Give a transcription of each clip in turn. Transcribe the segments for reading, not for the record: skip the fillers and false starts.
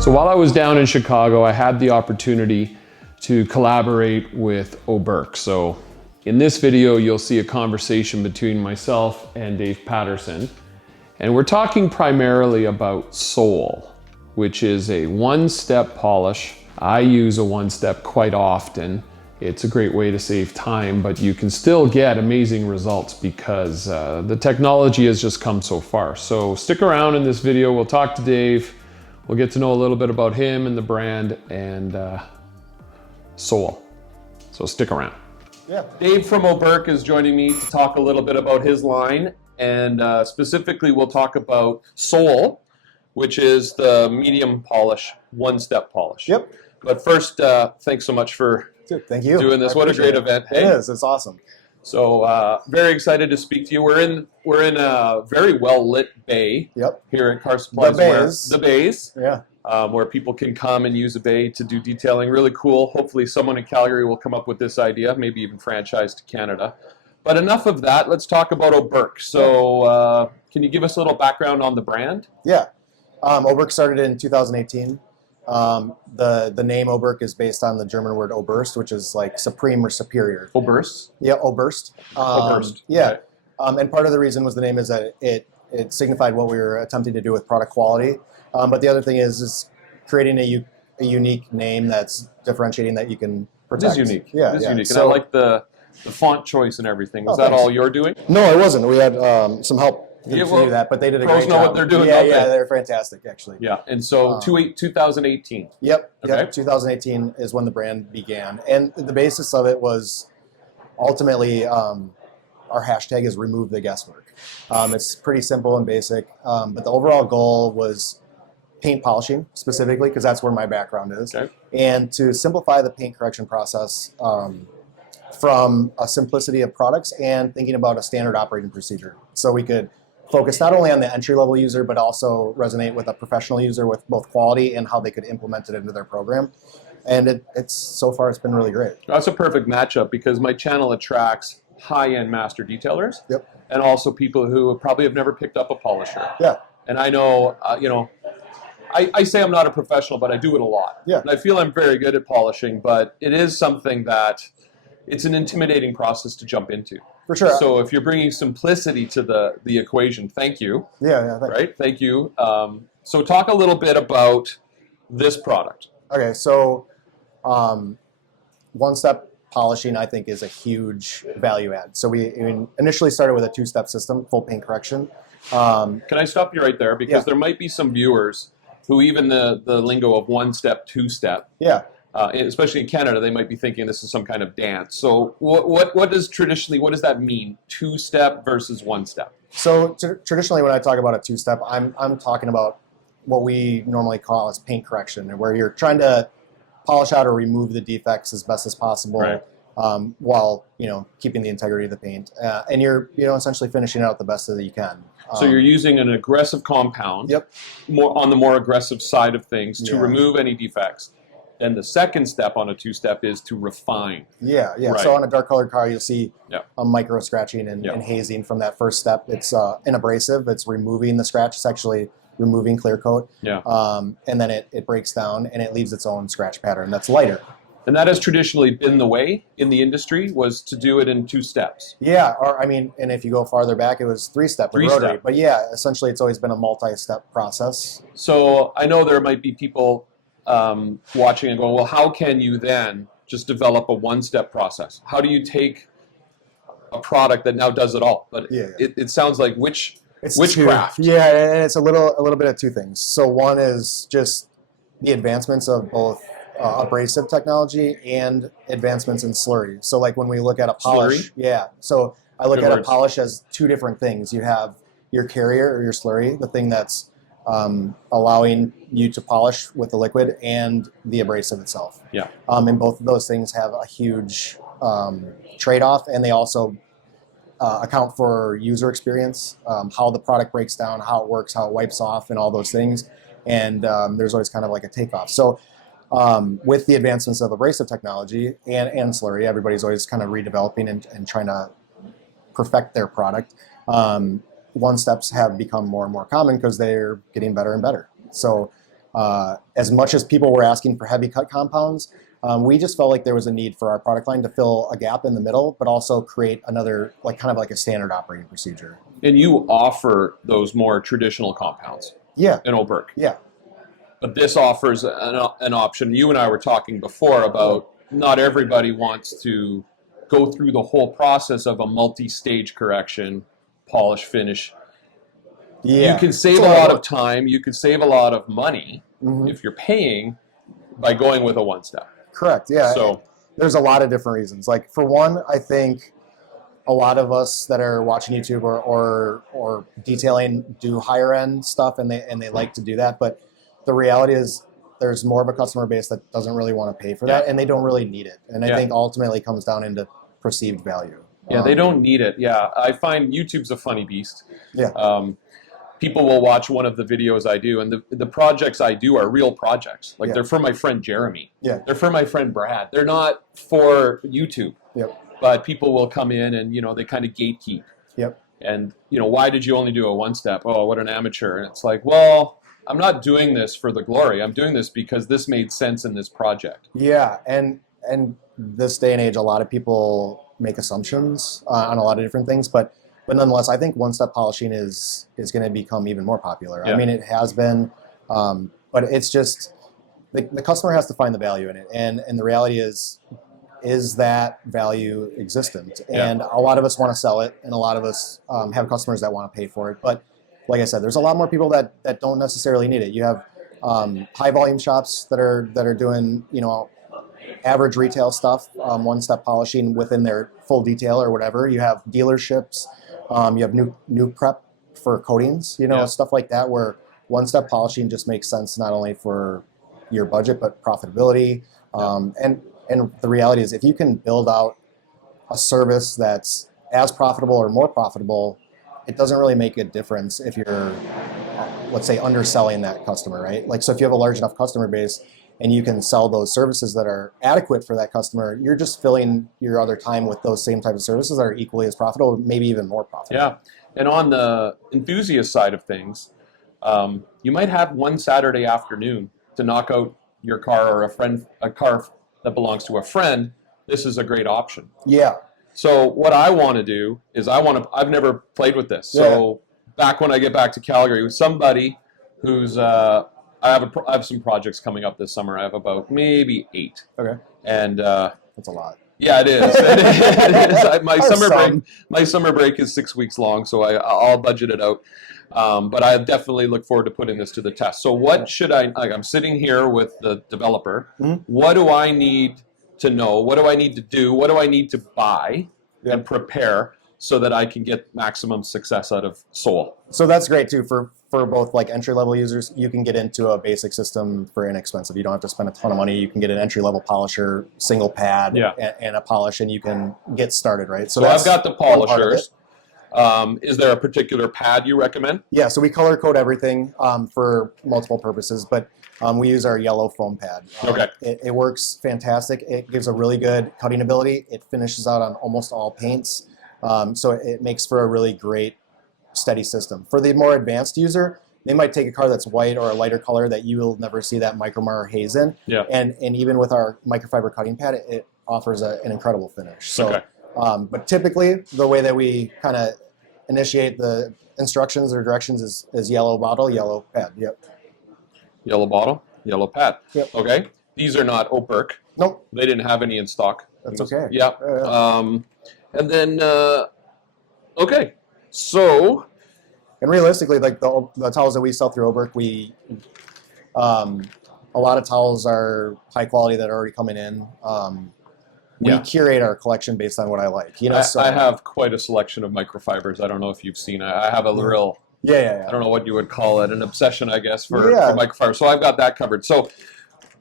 So while I was down in Chicago, I had the opportunity to collaborate with OBERK. So in this video, you'll see a conversation between myself and Dave Patterson. And we're talking primarily about Soul, which is a one-step polish. I use a one-step quite often. It's a great way to save time, but you can still get amazing results because the technology has just come so far. So stick around in this video. We'll talk to Dave. We'll get to know a little bit about him and the brand and Soul. So stick around. Yeah. Dave from OBERK is joining me to talk a little bit about his line, and specifically we'll talk about Soul, which is the medium polish, one-step polish. Yep. But first, thanks so much for Thank you. doing this. What a great event. Hey? It is. It's awesome. So very excited to speak to you. We're in a very well lit bay. Yep. Here at Car Supplies. The bays. Yeah. Where people can come and use a bay to do detailing. Really cool. Hopefully someone in Calgary will come up with this idea, maybe even franchise to Canada. But enough of that. Let's talk about OBERK. So can you give us a little background on the brand? Yeah. OBERK started in 2018. The name OBERK is based on the German word Oberst, which is like supreme or superior. Oberst? Yeah, Oberst. Oberst. Yeah. Okay. And part of the reason was the name is that it signified what we were attempting to do with product quality. But the other thing is creating a unique name that's differentiating that you can protect. It is unique. Yeah, it is yeah. unique. So, and I like the font choice and everything. Was that thanks. all you're doing? No, it wasn't. We had some help to do that, but they did a pros great know job. what they're doing, Yeah, don't yeah, they? they're fantastic, actually. Yeah, and so 2018. Yep, Okay. yep. 2018 is when the brand began, and the basis of it was ultimately our hashtag is remove the guesswork. It's pretty simple and basic, but the overall goal was paint polishing specifically because that's where my background is, Okay. and to simplify the paint correction process from a simplicity of products and thinking about a standard operating procedure, so we could focus not only on the entry-level user, but also resonate with a professional user with both quality and how they could implement it into their program. And so far it's been really great. That's a perfect matchup because my channel attracts high-end master detailers. Yep. And also people who probably have never picked up a polisher. Yeah. And I know, I say I'm not a professional, but I do it a lot. Yeah. And I feel I'm very good at polishing, but it is something that it's an intimidating process to jump into. For sure. So if you're bringing simplicity to the equation, thank you. Yeah, thanks. Right? Thank you. So talk a little bit about this product. Okay, so one-step polishing, I think, is a huge value add. So we initially started with a two-step system, full paint correction. Can I stop you right there? Because there might be some viewers who even the lingo of one-step, two-step, especially in Canada, they might be thinking this is some kind of dance. So what does that mean, two-step versus one-step? So traditionally when I talk about a two-step, I'm talking about what we normally call as paint correction, where you're trying to polish out or remove the defects as best as possible, right, while keeping the integrity of the paint, and you're essentially finishing it out the best that you can. So you're using an aggressive compound, yep, on the more aggressive side of things to remove any defects. And the second step on a two-step is to refine. Yeah. Right. So on a dark-colored car, you'll see a micro scratching and hazing from that first step. It's an abrasive. It's removing the scratch. It's actually removing clear coat. Yeah. And then it breaks down and it leaves its own scratch pattern that's lighter. And that has traditionally been the way in the industry, was to do it in two steps. Yeah, and if you go farther back, it was three-step with rotary. Three-step. But yeah, essentially it's always been a multi-step process. So I know there might be people watching and going, well, how can you then just develop a one-step process? How do you take a product that now does it all? But it sounds like witchcraft. Yeah, and it's a little bit of two things. So one is just the advancements of both abrasive technology and advancements in slurry. So like when we look at a polish, slurry? so I look Good at words. a polish as two different things. You have your carrier or your slurry, the thing that's allowing you to polish with the liquid, and the abrasive itself. Yeah. And both of those things have a huge trade-off, and they also account for user experience, how the product breaks down, how it works, how it wipes off, and all those things. And there's always kind of like a takeoff. So with the advancements of abrasive technology and slurry, everybody's always kind of redeveloping and trying to perfect their product. One-steps have become more and more common because they're getting better and better. So as much as people were asking for heavy cut compounds, we just felt like there was a need for our product line to fill a gap in the middle, but also create another, like kind of like a standard operating procedure. And you offer those more traditional compounds. Yeah. In OBERK. Yeah. But this offers an option. You and I were talking before about not everybody wants to go through the whole process of a multi-stage correction, polish, finish. Yeah. You can save a lot of time. You can save a lot of money if you're paying by going with a one-step. Correct. Yeah. So there's a lot of different reasons. Like for one, I think a lot of us that are watching YouTube or detailing do higher end stuff, and they like to do that. But the reality is there's more of a customer base that doesn't really want to pay for that, and they don't really need it. And I think ultimately it comes down into perceived value. Yeah, they don't need it. Yeah, I find YouTube's a funny beast. Yeah. People will watch one of the videos I do, and the projects I do are real projects. Like they're for my friend Jeremy. Yeah. They're for my friend Brad. They're not for YouTube. Yep. But people will come in and, they kind of gatekeep. Yep. And, why did you only do a one-step? Oh, what an amateur. And it's like, well, I'm not doing this for the glory. I'm doing this because this made sense in this project. Yeah, and this day and age, a lot of people make assumptions on a lot of different things, but nonetheless, I think one-step polishing is going to become even more popular. Yeah. I mean, it has been, but it's just the customer has to find the value in it, and the reality is that value existent? And a lot of us want to sell it, and a lot of us have customers that want to pay for it. But like I said, there's a lot more people that don't necessarily need it. You have high volume shops that are doing average retail stuff, one-step polishing within their full detail or whatever. You have dealerships, you have new prep for coatings, stuff like that, where one-step polishing just makes sense not only for your budget but profitability. And the reality is, if you can build out a service that's as profitable or more profitable, it doesn't really make a difference if you're, let's say, underselling that customer, right? Like, so if you have a large enough customer base and you can sell those services that are adequate for that customer, you're just filling your other time with those same type of services that are equally as profitable, maybe even more profitable. Yeah. And on the enthusiast side of things, you might have one Saturday afternoon to knock out your car or a car that belongs to a friend. This is a great option. Yeah. So what I want to do is I've never played with this. So back when I get back to Calgary with somebody who's, I have some projects coming up this summer. I have about maybe 8. Okay. And that's a lot. Yeah, it is. It is. My summer break is 6 weeks long, so I'll budget it out. But I definitely look forward to putting this to the test. So what should I'm sitting here with the developer. What do I need to know? What do I need to do? What do I need to buy and prepare so that I can get maximum success out of Soul? So that's great too for both like entry-level users. You can get into a basic system for inexpensive. You don't have to spend a ton of money. You can get an entry-level polisher, single pad, and a polish, and you can get started, right? So I've got the polishers. Is there a particular pad you recommend? Yeah, so we color code everything for multiple purposes, but we use our yellow foam pad. Okay. It works fantastic. It gives a really good cutting ability. It finishes out on almost all paints. So it makes for a really great steady system. For the more advanced user, they might take a car that's white or a lighter color that you will never see that micromar or haze in. Yeah. And even with our microfiber cutting pad, it offers an incredible finish. So, but typically the way that we kind of initiate the instructions or directions is yellow bottle, yellow pad. Yep. Yellow bottle, yellow pad. Yep. Okay. These are not OBERK. Nope. They didn't have any in stock. That's okay. Yeah. And then, okay. So, and realistically, like the towels that we sell through OBERK, a lot of towels are high quality that are already coming in. we curate our collection based on what I like. You know, I have quite a selection of microfibers. I don't know if you've seen it. I have a real, I don't know what you would call it, an obsession, I guess, for microfibers. So I've got that covered. So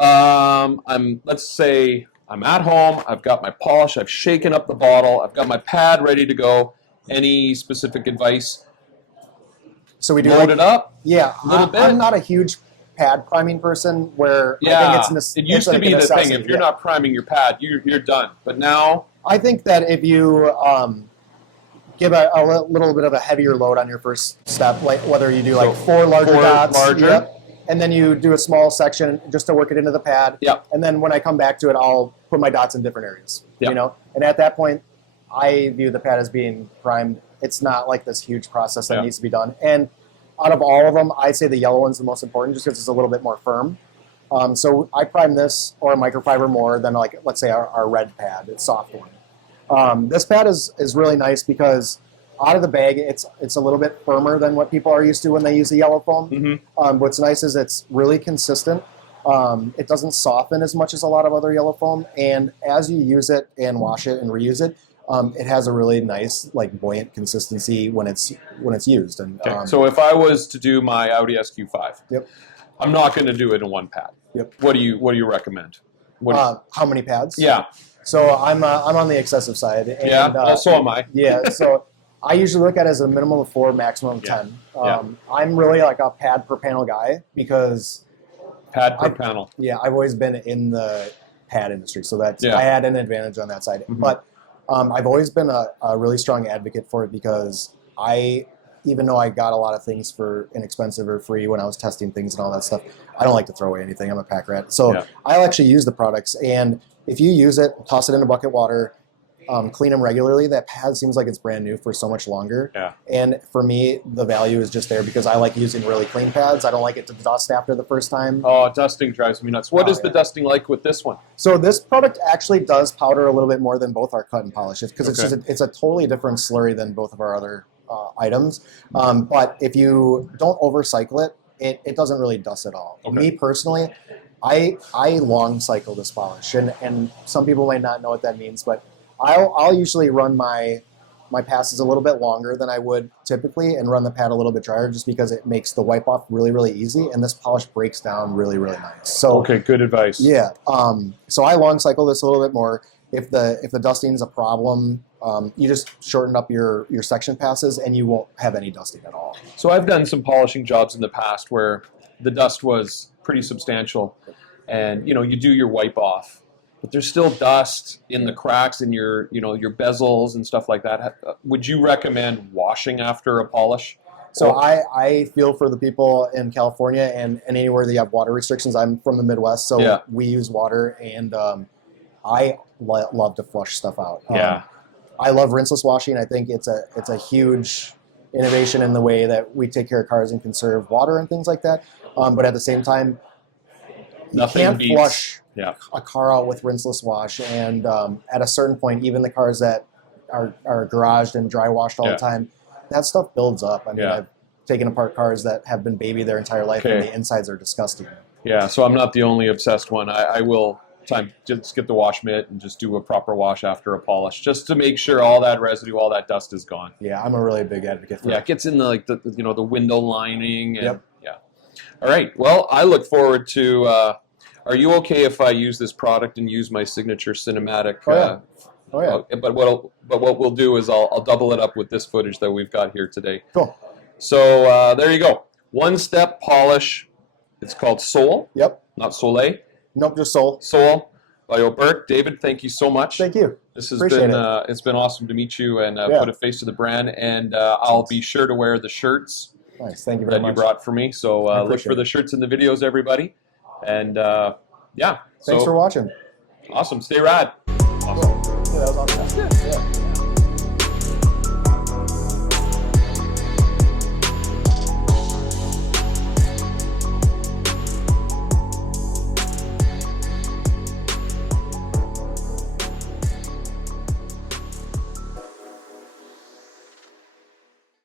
let's say I'm at home. I've got my polish. I've shaken up the bottle. I've got my pad ready to go. Any specific advice? So we do load it up. Yeah, a little bit. I'm not a huge pad priming person. Where I think it used to be the thing. If you're not priming your pad, you're done. But now I think that if you give a little bit of a heavier load on your first step, like whether you do like four larger dots, and then you do a small section just to work it into the pad. And then when I come back to it, I'll put my dots in different areas. You know, and at that point, I view the pad as being primed. It's not like this huge process that needs to be done. And out of all of them, I'd say the yellow one's the most important just because it's a little bit more firm. So I prime this or a microfiber more than, like, let's say our red pad, it's soft one. This pad is really nice because out of the bag, it's a little bit firmer than what people are used to when they use the yellow foam. What's nice is it's really consistent. It doesn't soften as much as a lot of other yellow foam. And as you use it and wash it and reuse it, it has a really nice, like, buoyant consistency when it's used. And so if I was to do my Audi SQ5, I'm not going to do it in one pad. What do you recommend? How many pads? So I'm on the excessive side. And, so am I. So I usually look at it as a minimum of 4, maximum of 10. I'm really like a pad per panel guy because pad per panel. I've always been in the pad industry, so that's I had an advantage on that side. But I've always been a really strong advocate for it because even though I got a lot of things for inexpensive or free when I was testing things and all that stuff, I don't like to throw away anything. I'm a pack rat. So I'll actually use the products. And if you use it, toss it in a bucket of water, clean them regularly, that pad seems like it's brand new for so much longer. And for me, the value is just there because I like using really clean pads. I don't like it to dust after the first time. Oh, dusting drives me nuts. What is the dusting like with this one? So this product actually does powder a little bit more than both our cut and polish because it's a totally different slurry than both of our other items. But if you don't overcycle it, it doesn't really dust at all. Me personally, I long cycle this polish, and some people might not know what that means, but I'll usually run my passes a little bit longer than I would typically and run the pad a little bit drier just because it makes the wipe off really, really easy, and this polish breaks down really, really nice. So good advice. So I long cycle this a little bit more. If the dusting is a problem, you just shorten up your section passes and you won't have any dusting at all. So I've done some polishing jobs in the past where the dust was pretty substantial, and you do your wipe off, but there's still dust in the cracks in your bezels and stuff like that. Would you recommend washing after a polish? So I feel for the people in California and anywhere that you have water restrictions. I'm from the Midwest, so we use water, and I love to flush stuff out. I love rinseless washing. I think it's a huge innovation in the way that we take care of cars and conserve water and things like that. But at the same time, you can't flush a car out with rinseless wash. And at a certain point, even the cars that are garaged and dry washed all the time, that stuff builds up. I mean, I've taken apart cars that have been baby their entire life, and the insides are disgusting. So I'm not the only obsessed one. I will just get the wash mitt and just do a proper wash after a polish, just to make sure all that residue, all that dust is gone. I'm a really big advocate for it. It gets in the window lining. And, All right. Well, I look forward to. Are you okay if I use this product and use my signature cinematic? But what we'll do is I'll double it up with this footage that we've got here today. Cool. So there you go. One step polish. It's called Soul. Not Soleil. Nope, just Soul. Soul by OBERK. David, thank you so much. Thank you. This has it's been awesome to meet you and put a face to the brand. And I'll be sure to wear the shirts. Nice. Thank you very much. That you brought for me. So look for the shirts in the videos, everybody. And thanks for watching. Awesome. Stay rad. Awesome. Yeah, that was awesome. Yeah.